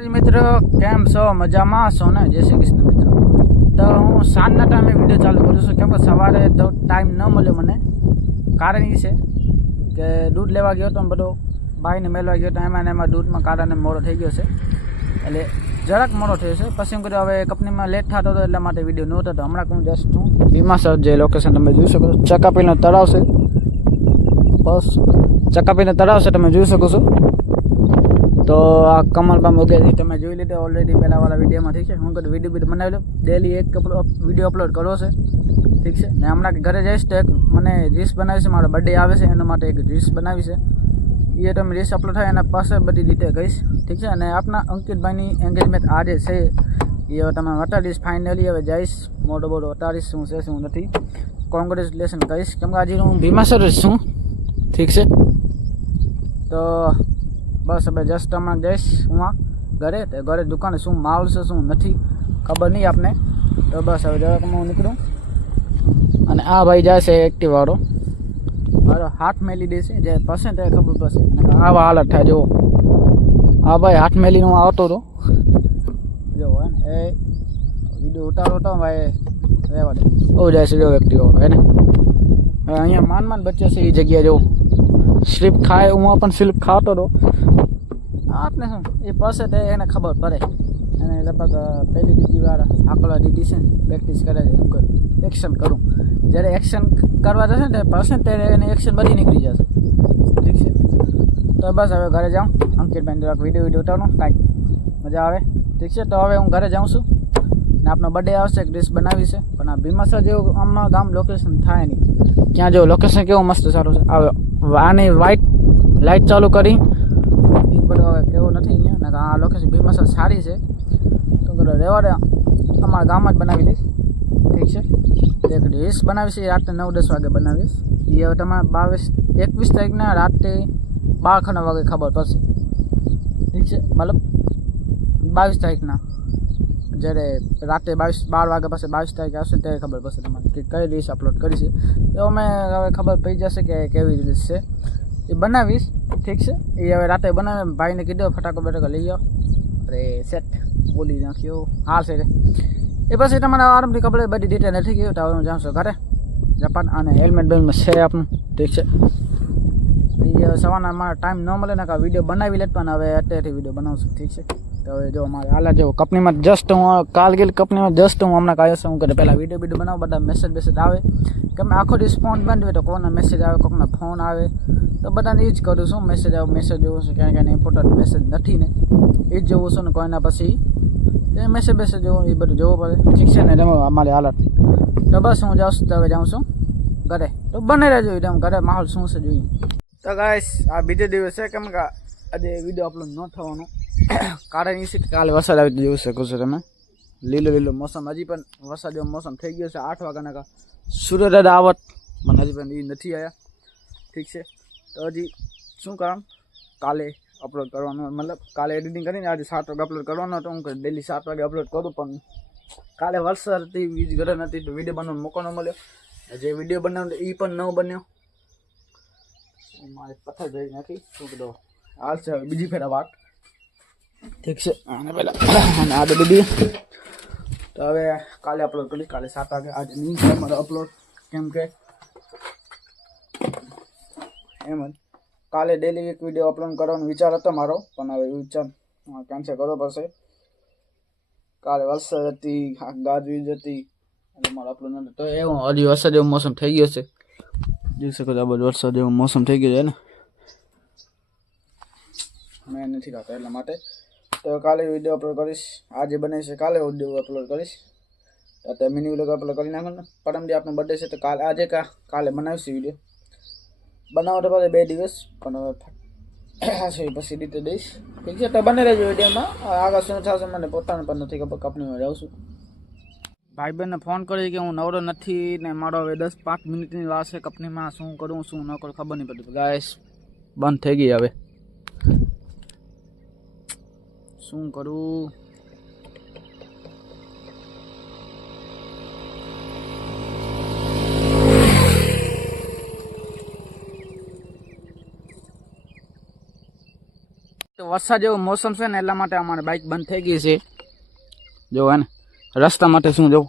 મિત્રો, કેમ છો? મજામાં? છો ને? જય શ્રી કૃષ્ણ મિત્રો. તો હું સાંજના ટાઈમે વીડિયો ચાલુ કરું છું, કેમ કે સવારે તો ટાઈમ ન મળ્યો મને. કારણ એ છે કે દૂધ લેવા ગયો ને બધો, બાઈને મેળવા ગયો હતો, એમાં એમાં દૂધમાં કારણે મોડો થઈ ગયો છે. એટલે જરાક મોડો થયો છે. પછી હું કર્યું, હવે કંપનીમાં લેટ થતો હતો એટલા માટે વીડિયો નહોતો તો હમણાં હું જસ્ટ હું. ભીમાસર જે લોકેશન તમે જોઈ શકો છો. ચકાપીનો તળાવ છે. બસ. ચકાપીનો તળાવ છે, તમે જોઈ શકો છો. તો આ કમલબામ વગેરે તમે જોઈ લીધો ઓલરેડી પહેલા વાળા વિડીયોમાં ઠીક છે? હું કદાચ વીડિયો બીડ બનાવી લઉં ડેલી એક વીડિયો અપલોડ કરવો છે. ઠીક છે? ને હમણાં ઘરે જઈશ તો એક મને રીલ્સ બનાવી છે. મારો બર્થડે આવે છે, એના માટે એક રીલ્સ બનાવી છે. એ તમે રીલ્સ અપલોડ થાય એના પાસે બધી ડિટેલ કહીશ. ઠીક છે? અને આપના અંકિતભાઈની એન્ગેજમેન્ટ આજે છે. એ હવે તમે વટાડીશ ફાઇનલી હવે જઈશ. મોટો મોટો વટાડીશ શું છે, શું નથી. કોંગ્રેચ્યુલેશન કહીશ. કેમ કે આજે હું ભીમાસર છું. ઠીક છે? તો બસ હવે જસ્ટ હમણાં જઈશ હું આ ઘરે. તો ઘરે દુકાને શું માહોલ છે, શું નથી, ખબર નહીં આપને. તો બસ હવે જરાક હું નીકળું. અને આ ભાઈ જાય છે એક્ટિવાળો મારો હાથ મેલી દેશે જે પસે તે ખબર પડશે. આવા હાલત થાય, જુઓ. આ ભાઈ, હાથ મેલીને હું આવતો હતો. જો હે એ વીડિયો ઉતારો હતો ભાઈ, રહેવા દે. બહુ જાય છે, જો એક્ટિવાળો હે ને? અહીંયા માન માન બચ્યો છે એ જગ્યાએ જો સ્લીપ ખાય, હું પણ સ્લીપ ખાતો હતો આપને શું? એ પસે તે એને ખબર પડે. એને લગભગ પહેલી બીજી વાર આકલા દીધી છે પ્રેક્ટિસ કરે છે, એમ કર. એક્શન કરું. જ્યારે એક્શન કરવા જશે ને પાસે ત્યારે એને એક્શન બધી નીકળી જશે. ઠીક છે? તો બસ, હવે ઘરે જાઉં. અંકિતભાઈ જરાક વીડિયો વીડિયો ઉતારું કાંઈક મજા આવે. ઠીક છે? તો હવે હું ઘરે જાઉં છું. ને આપનો બર્થડે આવશે, એક ડિશ બનાવી છે. પણ આ ભીમાસર જેવું આમાં ગામ લોકેશન થાય નહીં. ક્યાં જો લોકેશન કેવું મસ્ત સારું છે. આ આની વ્હાઇટ લાઇટ ચાલુ કરી. બીક બધું હવે કેવું નથી અહીંયા. આ લોકેશન ભીમાસર સારી છે. તો કદાચ રહેવા અમારા ગામમાં જ બનાવી દઈશ. ઠીક છે? એક ડિશ બનાવીશ, એ રાત્રે નવ દસ વાગે બનાવીશ. એ હવે તમારે બાવીસ, એકવીસ તારીખના રાતે બાર ખના વાગે ખબર પડશે. ઠીક છે? મતલબ બાવીસ તારીખના. જ્યારે રાતે બાવીસ, બાર વાગ્યા પાસે બાવીસ તારીખે આવશે ત્યારે ખબર પડશે તમારે કે કઈ ડિશ અપલોડ કરી છે. અમે મેં હવે ખબર પડી જશે કે કેવી ડિશ છે. એ બનાવીશ, ઠીક છે? એ હવે રાતે બનાવે, ભાઈને કીધું ફટાકો બટાકો લઈ આવો. અરે સેટ બોલી નાખ્યો. હા છે એ પછી તમારે આરામથી કપડે બધી ડિટેલ નથી ગયું તો હવે હું જાઉં છું ઘરે. જાપાન અને હેલ્મેટ બેલ્મેટ છે આપણું, ઠીક છે? એ સવારના મારા ટાઈમ ન મળે ને વીડિયો બનાવી લેત પણ હવે અત્યારથી વીડિયો બનાવશું, ઠીક છે? તો હવે જો મારે હાલા જો કંપનીમાં જસ્ટ હું કાલગીલ કંપનીમાં જસ્ટ હું હમણાં કાઢ્યો છું હું કે પહેલાં વીડિયો વીડિયો બનાવું, બધા મેસેજ બેસેજ આવે. કે મેં આખો દિવસ ફોન બંધ હોય તો કોના મેસેજ આવે, કોકના ફોન આવે. તો બધાને એ જ કરું છું મેસેજ આવે મેસેજ જોવું છું ક્યાંય ક્યાંય ઇમ્પોર્ટન્ટ મેસેજ નથી ને. એ જ જોવું છું ને કોઈના પછી. એ મેસેજ બેસેજ જોવું એ બધું જોવું પડે. ઠીક છે ને તમે અમારી હાલત તો બસ હું જાઉં છું, તો હવે જાઉં છું ઘરે. તો બને રહેજો એકદમ ઘરે માહોલ શું છે જોઈએ. તો ગાઈસ આ બીજો દિવસ છે, કેમ કે આજે વીડિયો અપલોડ ન થવાનું. કારણ એ છે કાલે વરસાદ આવી જોઈ શકો છો તમે. લીલો લીલો મોસમ. હજી પણ વરસાદ જેવો મોસમ થઈ ગયો છે આઠ વાગ્યાના કા. સૂર્ય આવત. મને હજી પણ એ નથી આવ્યા ઠીક છે. તો હજી શું કામ? કાલે અપલોડ કરવાનું. મતલબ કાલે એડિટિંગ કરીને આજે સાત વાગે અપલોડ કરવાનો હતો. હું ડેલી સાત વાગે અપલોડ કરું પણ કાલે વરસાદ હતી, વીજ ઘરે નથી તો વીડિયો બનાવવાનો મોકો ન મળ્યો. જે વીડિયો બનાવ્યો એ પણ ન બન્યો. મારે પથ્થર જઈ નાખી. શું કીધું? હાલ છે બીજી ફેરા વાત. ઠીક છે. અને પહેલાં અને આ દીધી તો હવે કાલે અપલોડ કરીશ કાલે સાત વાગે આજે નહીં થાય મારો અપલોડ કેમ કે એમ જ. કાલે ડેલી એક વીડિયો અપલોડ કરવાનો વિચાર હતો મારો, પણ હવે વિચાર કેન્સલ કરવો પડશે. કાલે વરસાદ હતી ગાજવીજ હતી એટલે મારો અપલોડ નથી. તો એવું, હજી વરસાદ જેવો મોસમ થઈ ગયો છે. જોઈ શકો આ બધું વરસાદ જેવો મોસમ થઈ ગયો છે ને. મેં નથી ખાતા એટલા માટે. તો કાલે વીડિયો અપલોડ કરીશ. આજે બને છે કાલે વીડિયો અપલોડ કરીશ. તો અત્યારે મિની વીડિયો અપલોડ કરી નાખો ને પરમ દી આપણો બર્થડે છે તો કાલે, આજે કા, કાલે બનાવીશું વીડિયો બનાવવા તો બે દિવસ, પણ હવે હશે પછી રીતે દઈશ. ઠીક છે, તો બને રહેજો વિડીયોમાં. આગળ શું થશે મને પોતાને પણ નથી ખબર, કંપનીમાં જાઉં છું. ભાઈ બહેનને ફોન કરી કે હું નવરો નથી ને મારો હવે દસ પાંચ મિનિટની વાર છે કંપનીમાં, શું કરું, શું ન કરું ખબર નહીં પડતી. ગાઈસ બંધ થઈ ગઈ હવે. શું કરું વરસાદ જેવો મોસમ છે ને, એટલા માટે અમારે બાઇક બંધ થઈ ગઈ છે. જો હે ને, રસ્તા માટે શું જવું?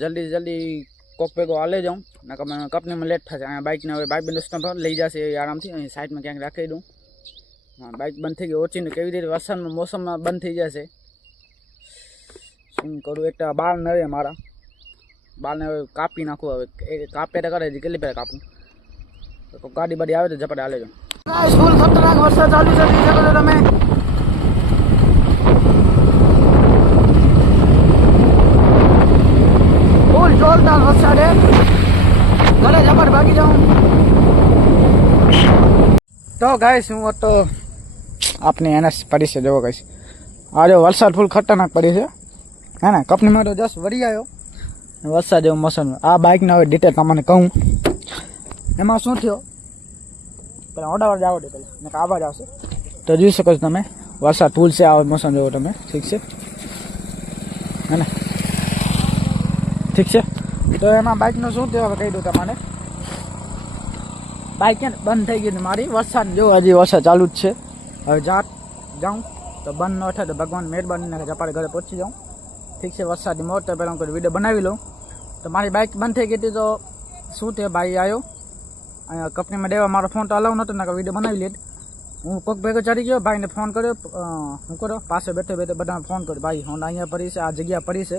જલ્દી જલ્દી કોક ભેગો હાલે જાઉં નકર કંપનીમાં લેટ થશે. અહીંયા બાઇકને હવે બાઇક બંધ રસ્તા પર લઈ જશે આરામથી. અહીં સાઈડમાં ક્યાંક રાખી દઉં. હા બાઇક બંધ થઈ ગઈ. ઓછીને કેવી રીતે વરસાદમાં મોસમમાં બંધ થઈ જશે? શું કરું? એક તો બાળ ન રહે મારા. બાળને હવે કાપી નાખું હવે. એ કાપે તો કરે છે કેટલી પહેલાં કાપું? તો કોઈ ગાડી બાડી આવે તો ઝપડે હાલે જાઉં ફૂલ ખતરનાક વરસાદ ચાલુ છે જોઈ શકો છો તમે? ફૂલ જોરદાર વરસાદ હે. ઘરે ઝપડ ભાગી જાઉં. તો ગાઈશ હું તો આપની એનએસ પડી છે, જોવો કહીશ આ જો વરસાદ ફૂલ ખતરનાક પડી છે. હે ને કંપનીમાં તો જસ્ટ વળી આવ્યો વરસાદ જેવો મોસમ આ બાઇકના હવે ડિટેલ તમને કહું. એમાં શું થયો? પેલા ઓડાવાર જાવ દે પેલા. ને આવાજ આવશે. તો જોઈ શકો છો તમે, વરસાદ ફૂલ છે, આ મોસમ જોવો તમે. ઠીક છે? હે ને? ઠીક છે? તો એમાં બાઇકનું શું થયું? હવે કહી દઉં તમારે બાઇક બંધ થઈ હતી મારી? વરસાદ, જો હજી વરસાદ ચાલુ જ છે. હવે જાત જાઉં. તો બંધ ન થાય તો ભગવાન મહેરબાની નાખે. જપાડે ઘરે પહોંચી જાઉં. ઠીક છે, વરસાદની તો પહેલાં હું વીડિયો બનાવી લઉં. તો મારી બાઇક બંધ થઈ ગઈ હતી, તો શું તે ભાઈ આવ્યો અહીંયા કંપનીમાં દેવા મારો ફોન તો અલાવ નહોતો ને વીડિયો બનાવી લેત. હું કોક ભેગો ચડી ગયો, ભાઈને ફોન કર્યો. હું કરો પાસે બેઠે બેઠે બધાને ફોન કર્યો. ભાઈ, હું અહીંયા પડી છે, આ જગ્યા પડી છે.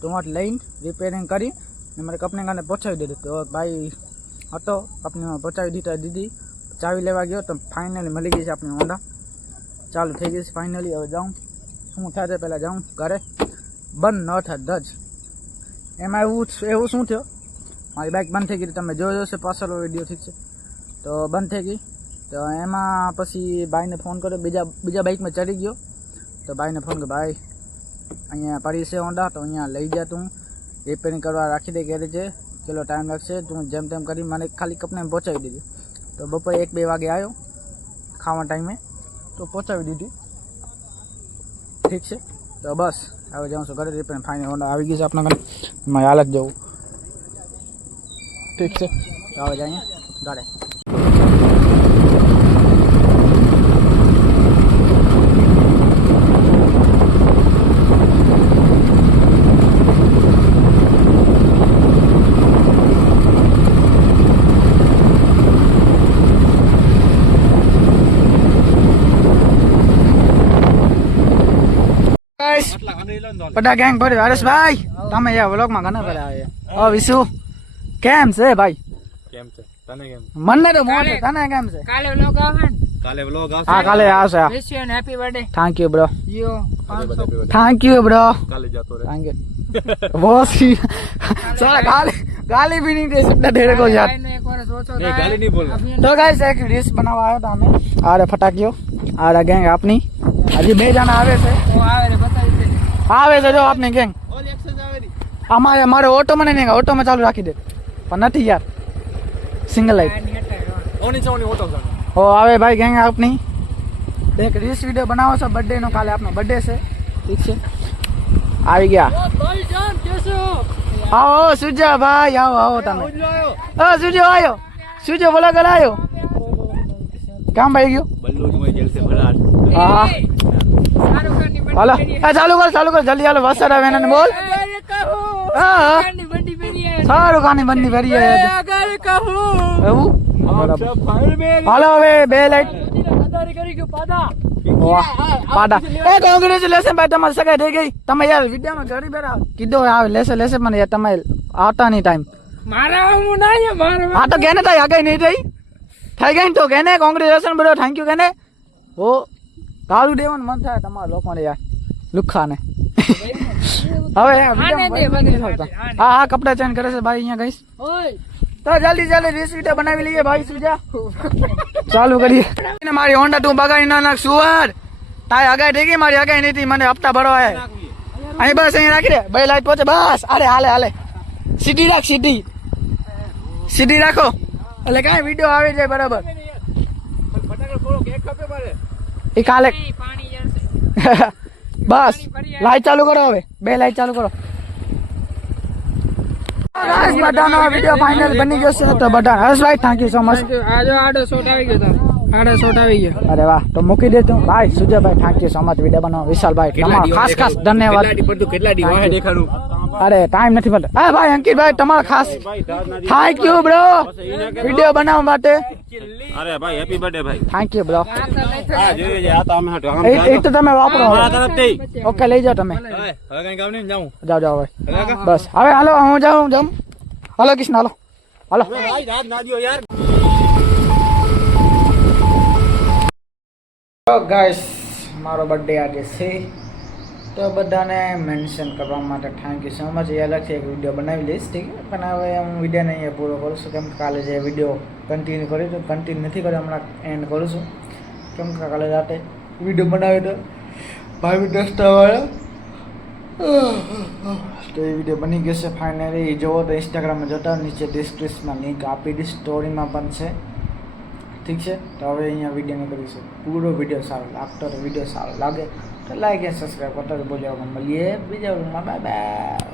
તો હું લઈને રિપેરિંગ કરી ને મારે કંપની ગાને પહોંચાવી દીધું. તો ભાઈ હતો, કંપનીમાં પહોંચાવી દીધા દીધી ચાવી લેવા ગયો, તો ફાઇનલી મળી ગઈ છે આપણી હોન્ડા ચાલુ થઈ ગઈ છે ફાઇનલી હવે જાઉં. શું થાય તે પહેલાં જાઉં ઘરે. બંધ ન થાય જ એમાં એવું એવું શું થયો? મારી બાઇક બંધ થઈ ગઈ. તમે જોયો છે પાછળ વીડિયો ઠીક છે. તો બંધ થઈ ગઈ. તો એમાં પછી ભાઈને ફોન કર્યો. બીજા બીજા બાઇકમાં ચડી ગયો. તો ભાઈને ફોન કર્યો, ભાઈ, અહીંયા પડી છે હોન્ડા તો અહીંયા લઈ જા તું. રિપેરિંગ કરવા રાખી દે છે ચલો ટાઈમ લાગશે? તું જેમ તેમ કરી મને ખાલી કપને પહોંચાવી દીધી તો બપોરે એક બે વાગે આવ્યો. ખાવા ટાઈમે તો પહોંચાવી દીધી. ઠીક છે. તો બસ, હવે જાઉં છું ઘરે રિપેરિંગ ફાઇનલ હોન્ડા આવી ગઈ છે આપણા ઘરે. એમાં હાલત જવું. ઠીક છે. તો હવે જઈએ ઘરે. બધા ગેંગ ભર્યું હરેશભાઈ તમે યાર વ્લોગમાં ઘણા બધા આવ્યા ઓ વિશુ કેમ છે ભાઈ કેમ છે તને કેમ મને તો મોટે તને કેમ છે કાલે વ્લોગ આવે ને કાલે વ્લોગ આવશે હા કાલે આવશે wish you happy birthday thank you bro yo thank you bro કાલે જતો રહે થેન્ક યુ बहुत ही साला गाली गाली भी नहीं दे सकता तेरे को यार એક વર્ષ ઓછો એ ગાલી નહીં બોલે તો ગાઈસ એક ડીશ બનાવવા આવ્યા હતા અમે આરે ફટાકીઓ આરે ગેંગ આપની હજી બે જણા આવે છે તો આવે રે બતાવી દે આવે છે જો આપની ગેંગ ઓલ એક્સેસ આવે રી અમારે મારે ઓટો મને નહીં ઓટોમાં ચાલુ રાખી દે. પણ નથી યાર. સિંગલ લાઈટ આની હટાય ઓની ચોની ઓટો છે. ઓ આવે ભાઈ ગેંગ આપની. એક રીલ્સ વીડિયો બનાવો છો? બર્થડે નો કાલે આપનો બર્થડે છે. ઠીક છે. આવી ગયા. ભાઈ જાન કેસો? આવો આવો સુજા ભાઈ આવો આવો તમે. આવ્યો ઓ સુજો આવ્યો સુજો બોલો કર આવ્યો કામ ભાઈ ગયો? બલ્લુ જ મોય જેલ છે ભરાડ હા. શાહરુખ ખાનની બંડી હાલો. એ ચાલુ કર ચાલુ કર જલ્દી ચાલો વસર આવે એને બોલ. સારું ખાની બંદી એવું? બેગ હાલો હવે બે લાઈટ. પાડા એ કોંગ્રેચ્યુલેશન ભાઈ તમારી સગાઈ થઈ ગઈ. તમે યાર વિદ્યામાં ઘડી બેઠા. કીધો આવે લેશે લેશે મને યાર તમે આવતા નહીં ટાઈમ મારા હું ના મારા હા તો કેને થાય આગળ નહીં થઈ. થઈ ગઈ તો કેને? કોંગ્રેચ્યુલેશન બ્રો થેન્ક યુ કેને? ઓ ગાળું દેવાનું મન થાય તમારા લોકોને યાર લુખાને. હવે. હા હા કપડા ચેન્જ કરે છે ભાઈ અહીંયા ગઈશ. તો જલ્દી જલ્દી વીસ વીડિયો બનાવી લઈએ ભાઈ સુજા. ચાલુ કરીએ. મારી હોન્ડા તું બગાડી ના નાખ સુવર તારી અગાઈ થઈ ગઈ મારી અગાઈ નથી મને હપ્તા ભરવા અહીં બસ અહીં રાખી દે. ભાઈ લાઈટ પહોંચે બસ. અરે હાલે હાલે. સીધી રાખ સીધી. સીધી રાખો. એટલે કાંઈ વીડિયો આવી જાય બરાબર. એ કાલે બસ લાઈટ ચાલુ કરો હવે. બે લાઈટ ચાલુ કરો. બધાનો વીડિયો ફાઇનલ બની ગયો છે તો બધા Harshbhai thank you so much આજો આડો શોટ આવી ગયો તારો શોટ આવી ગયો. અરે વાહ તો મૂકી દે તું. ભાઈ સુજયભાઈ thank you so much video બનાવો. વિશાલભાઈ તમારો ખાસ ખાસ ધન્યવાદ. કેટલા વાહે દેખાડું? અરે ટાઈમ નથી મળતો. હા ભાઈ અંકિતભાઈ તમારો ખાસ થેન્ક યુ બ્રો વીડિયો બનાવવા માટે. અરે ભાઈ હેપી બર્થડે ભાઈ. થેન્ક યુ બ્રો હા જોઈએ છે આ તો અમે હાટું. આમ એ એ તો તમે વાપરો મારા હવે. તરફથી. ઓકે લઈ જાઓ તમે. હવે હવે કઈ કામ નહીં જાઉં. જાઓ જાઓ હવે બસ. હવે હાલો હું જાઉં જાઉં. હાલો કૃષ્ણ હાલો. હાલો. ભાઈ રાત ના દિયો યાર. તો ગાઈસ મારો બર્થડે આજે છે. તો બધાને મેન્શન કરવા માટે થેન્ક યુ સો મચ એ અલગથી એક વીડિયો બનાવી લઈશ, ઠીક છે? પણ હવે હું વિડીયોને અહીંયા પૂરો કરું છું. કેમ કાલે જે વીડિયો કન્ટિન્યુ કર્યો તો કન્ટિન્યુ નથી કર્યો, હમણાં એન્ડ કરું છું. કેમ કે કાલે રાતે વીડિયો બનાવ્યો તો ભાઈ દસ્તાવાળો તો એ વીડિયો બની ગયો છે ફાઇનલી જોવો તો ઇન્સ્ટાગ્રામમાં જોતા નીચે ડિસ્ક્રિપ્શનમાં લિંક આપી દઈશ. સ્ટોરીમાં પણ છે. ઠીક છે? તો હવે અહીંયા વિડીયોને કરીશું પૂરો વીડિયો સારો લાગતો વીડિયો સારો લાગે. તો લાઈક એન્ડ સબસ્ક્રાઈબ કરતા બોલ્યા મળીએ બીજા રૂમમાં બાય બાય